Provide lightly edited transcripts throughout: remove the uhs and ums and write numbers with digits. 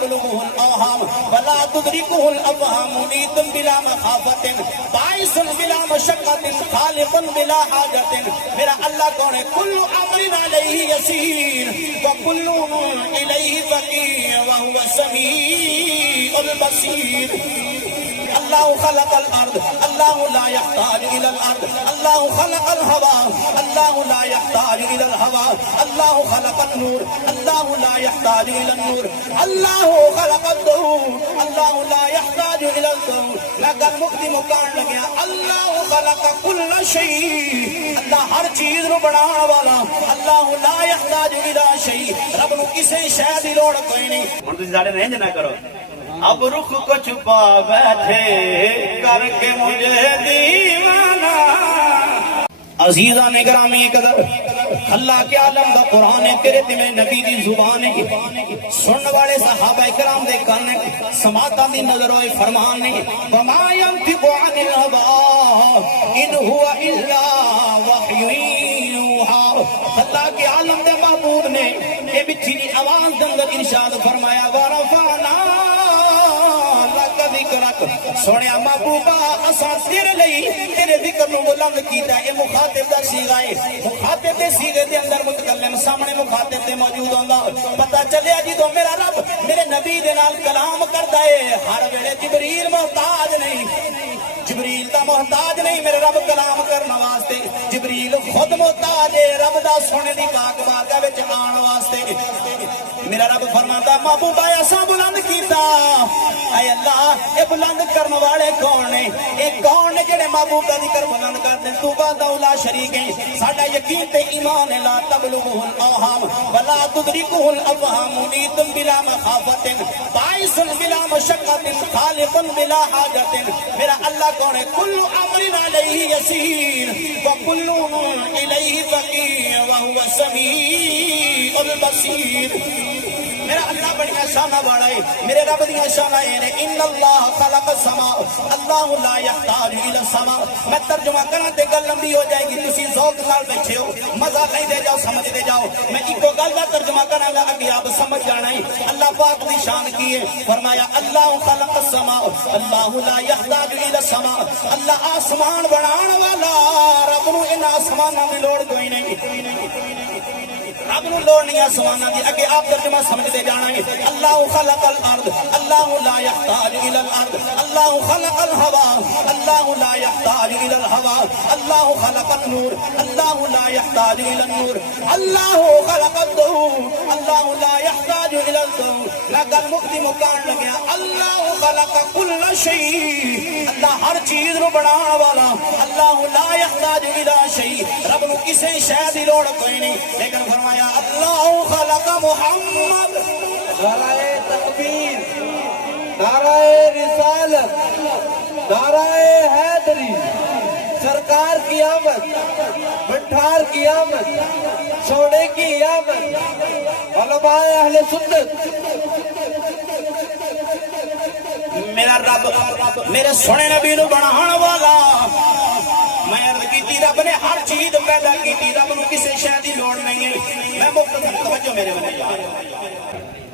تبلغه الأوهام ولا تدركه الأفهام منيت بلا مخافة باعث بلا مشقة خالق بلا حاجة. میرا اللہ کون ہے؟ کل امر علیہ یسیر وکل الیہ فقیر وهو السمیع البصیر. اللہ خلق الارض اللہ لا يحتاج الى الارض. اللہ خلق الهواء اللہ لا يحتاج الى الهواء. اللہ خلق النور اللہ لا يحتاج الى النور. اللہ خلق الضوء اللہ لا يحتاج الى الضوء. لگا مقدی مکان لگیا. اللہ خلق کل شیء اللہ ہر چیز نو بنانے والا. اللہ لا يحتاج الى شیء رب نو کسی شے دی لوڑ کوئی نہیں. ہن تسی ساڈے رینج نہ کرو. اب رخ کو چھپا بیٹھے کر کے مجھے دیوانہ. عزیزان گرامی قدر اللہ کے عالم دا قرآن ہے تیرے تے میں نبی دی زبان ہے. سنن والے صحابہ کرام دے کان ہے سماعتاں دی نظر ہوئے فرمان ہے. وما ينطق عن الهوى ان هو الا وحی یوحى. اللہ کے عالم دے محبوب نے یہ بچھی دی آواز دے اندر ارشاد فرمایا ورفعنا سونے محبوبہ اساں تیرے لئی تیرے ذکر نو بلند کیتا ہے. یہ مخاطب دا صیغہ ہے. مخاطب دے صیغے دے اندر متکلم سامنے مخاطب دے موجود ہوندا. پتہ چلیا جدوں میرا رب میرے نبی دے نال کلام کردا ہے ہر ویلے جبریل محتاج نہیں. جبریل دا محتاج نہیں میرے رب کلام کرنے واسطے. جبریل خود محتاج ہے رب دا سونے دی پاک بارگاہ وچ آن واسطے. میرا رب فرماتا محبوبہ اساں بلند کیتا. اے اللہ اے بلند کرنے والے کون نے؟ اے کون نے جڑے محبوب دا ذکر بلند کردے؟ تو وحدہ لا شریک ہے. ساڈا یقین تے ایمان لا تبلغه الاوهام ولا تدركه الافهام منيت بلا مخافة باعث بلا مشقة خالق بلا حاجة. میرا اللہ کون ہے؟ کل امر علیہ یسیر وکل الیہ فقیر وهو السمیع البصیر. میرا اللہ بڑی شانہ والا ہے. میرے رب دی شانہ ہے ان اللہ خلق السماء اللہ لا يحتاج الى السماء. میں ترجمہ کرنا تے گل لمبی ہو جائے گی. تسی ذوق نال بیٹھے ہو مزہ لے دے جاؤ سمجھ دے جاؤ. میں ایک گل دا ترجمہ کراں گا اگے آپ سمجھ جانا ہے. اللہ پاک دی شان کی ہے. فرمایا اللہ خلق السماء اللہ لا يحتاج الى السماء. اللہ آسمان بنان والا. رب نو ان آسماناں دی لوڑ کوئی نہیں. رب نو لوڑ نہیں آسماناں دی. اگے آپ ترجمہ سمجھ دے جانا ہے. اللہ خلق الارض اللہ لا يحتاج الى الارض. اللہ خلق الهواء اللہ لا يحتاج الى الهواء. اللہ خلق النور اللہ لا يحتاج الى النور. اللہ خلق الضوء اللہ لا يحتاج الى الضوء. لگا مقدی مکان لگیا. اللہ خلق کل شیء اللہ ہر چیز نو بنانے والا. اللہ لا يحتاج الى شیء رب نو کسی شے دی لوڑ کوئی نہیں. لیکن فرمایا اللہ خلق محمد. نعرہ تکبیر نعرہ رسالت نعرہ حیدری. سرکار کی آمد بٹھار کی آمد سونے کی آمد. علماء اہل سنت. میرا رب میرے سونے نبی نو بنانے والا. میں عرض کی رب نے ہر چیز پیدا کی. رب نو کسی شے دی لوڑ نہیں ہے. میں مختصر توجہ میرے والے یار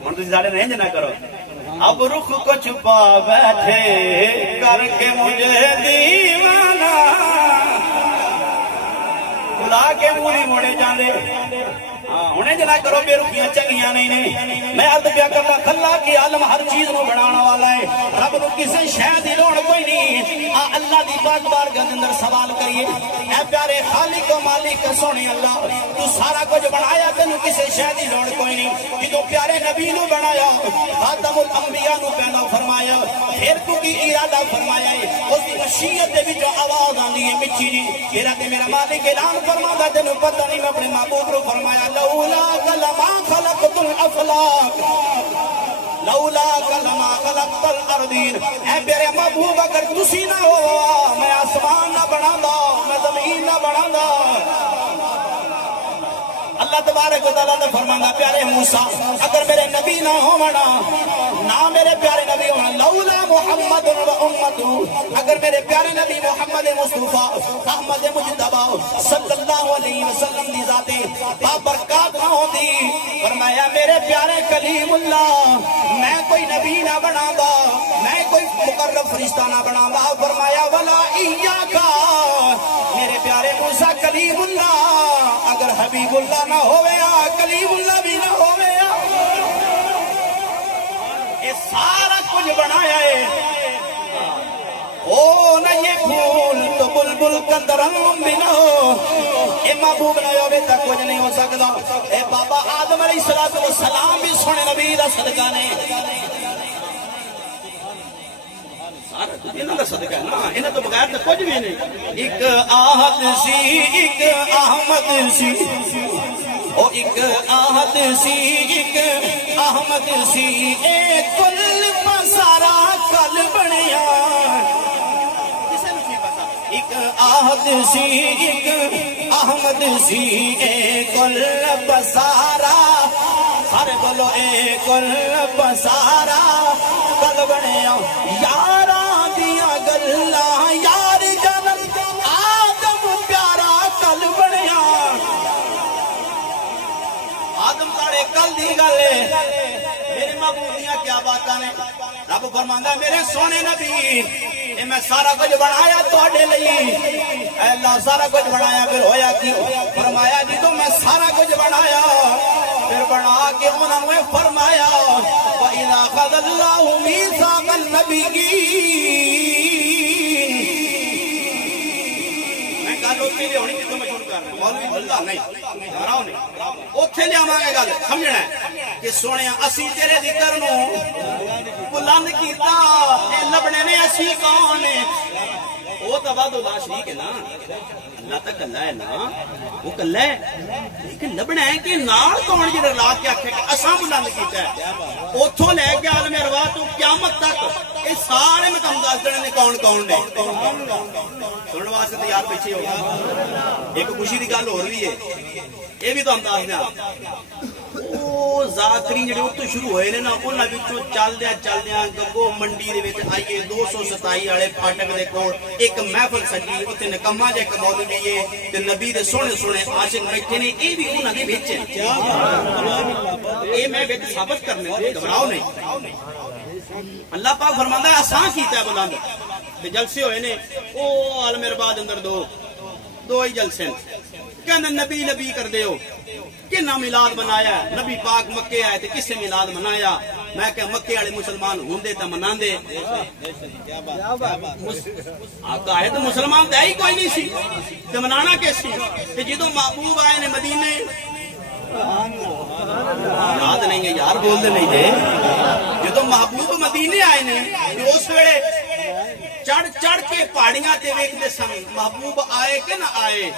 ہن تسی ساڈے رینج نہ کرو. اب رخ کو چھپا بیٹھے کر کے مجھے دیوانہ. بلا کے موڑی موڑے جاندے ہونے جنا کرو بے رخیاں چنگیاں نہیں نے. میں عرض پیا کرتا اللہ کی عالم ہر چیز نو بنانا والا ہے. رب نو کسی شے دی لوڑ کوئی نہیں. اللہ دی پاک بارگاہ دے اندر سوال کریے اے پیارے خالق و مالک سونے اللہ تو سارا کچھ بنایا تینوں کسی شے دی لوڑ کوئی نہیں. جدوں پیارے نبی نو بنایا خاتم الانبیاء نو پیدا فرمایا پھر تو کی ارادہ فرمایا ہے. اس دی مشیت دے وچ آواز آندی ہے مٹھی جی تیرا تے میرا مالک اعلان فرماتا تینوں پتہ نہیں. میں اپنے محبوب نو فرمایا لولا کلما خلقت الافلاک لولا کلما خلقت الارضین. اے میرے محبوب اگر تسی نہ ہو میں آسمان نہ بناندا میں زمین نہ بناندا. اللہ تبارک و تعالیٰ نے فرمایا پیارے موسیٰ اگر میرے نبی نہ ہونا نہ میرے پیارے نبی ہونا لولا محمد و امت. اگر میرے پیارے نبی محمد مصطفیٰ احمد مجتبی صلی اللہ علیہ وسلم دی ذات بابرکات نہ ہوتی. فرمایا میرے پیارے کلیم اللہ میں کوئی نہ بناوا میں کوئی مقرب فرشتہ نہ بناوا فرمایا ولا ایاکا میرے پیارے موسیٰ کلیم اللہ اگر حبیب اللہ نہ ہویا کلیم اللہ بھی نہ ہویا یہ سارا کچھ بنایا ہے او نہ یہ پھول تو بلبل کا درم بھی نہ ہو اے محبوب نہ ہوئے تک کچھ نہیں ہو سکتا اے بابا آدم علیہ السلام بھی سونے نبی دا صدقہ نے انہوں کا صدقہ ہے نا انہوں تو بغیر تو کچھ بھی نہیں ایک آہد سی ایک احمد سی او ایک آہد سی ایک احمد سی اے کل پسارا کل بنیا ایک آہد سی ایک احمد سی اے کل پسارا سارے بولو اے کل پسارا کل بنیا یاراں دیاں گلاں یار جنم آدم پیارا کل بنیا آدم تاڑے کل دی گلے میرے محبوب دیاں کیا باتاں نے رب فرماندا میرے سونے نبی اے میں سارا کچھ بنایا تواڈے لئی اے اللہ سارا کچھ بنایا پھر ہویا کی فرمایا جی تو میں سارا کچھ بنایا پھر بنا کے انہوں نے فرمایا وَإِذَا خَذَ اللَّهُ مِيثَاقَ النَّبِيِّينَ میں گل اوتھے دی ہونی جتوں میں شروع کر رہا ہوں مولوی اللہ نہیں گھراؤ نہیں اوتھے لے آواں گے گل سمجھنا ہے کہ سونیا اسی تیرے ذکر نو بلند کیتا اے لبنے نے اسی کون نے وہ تو بعد اللہ شریک ہے نا اللہ تک اللہ ہے نا وہ کلا ہے لیکن لبنا ہے کہ نال کون جڑا لا کے آکھے کہ اساں بلند کیتا ہے اوتھوں لے کے عالم ارواح تو قیامت تک اے سارے میں تم دس دینے کون کون نے سنن واسطے تیار پیچھے ہو ایک خوشی دی گل ہو رہی ہے یہ بھی تو ہم دس دیں او ذاکرین جڑے اوتھوں شروع ہوئے نے نا انہاں وچوں چلدیاں گگو منڈی دے وچ آئیے 227 والے پھاٹک دے کول ایک محفل سجی اوتھے نکما جا ایک مولوی ہے تے نبی دے سونے سونے عاشق بیٹھے نے اے بھی انہاں دے وچ کیا اے میں وچ ثابت کرنے گھبراؤ نہیں اللہ پاک فرماندا ہے آسان کیتا ہے بلند تے جلسے ہوئے نے او عالم ارباد اندر دو ہی جلسے کہندے نبی نبی کر دیو کہ نہ میلاد منایا نبی پاک مکے آئے تے کسے میلاد منایا میں کہ مکے والے مسلمان ہوندے تے مناندے آقا ہے تو مسلمان تے ہی کوئی نہیں سی تے منانا کیسی تے جدوں محبوب آئے نے مدینے یاد نہیں ہے یار بول دے نہیں جے جدوں محبوب مدینے آئے نے اس ویلے چڑھ چڑھ کے پہاڑیاں تے ویکھدے سن محبوب آئے کہ نہ آئے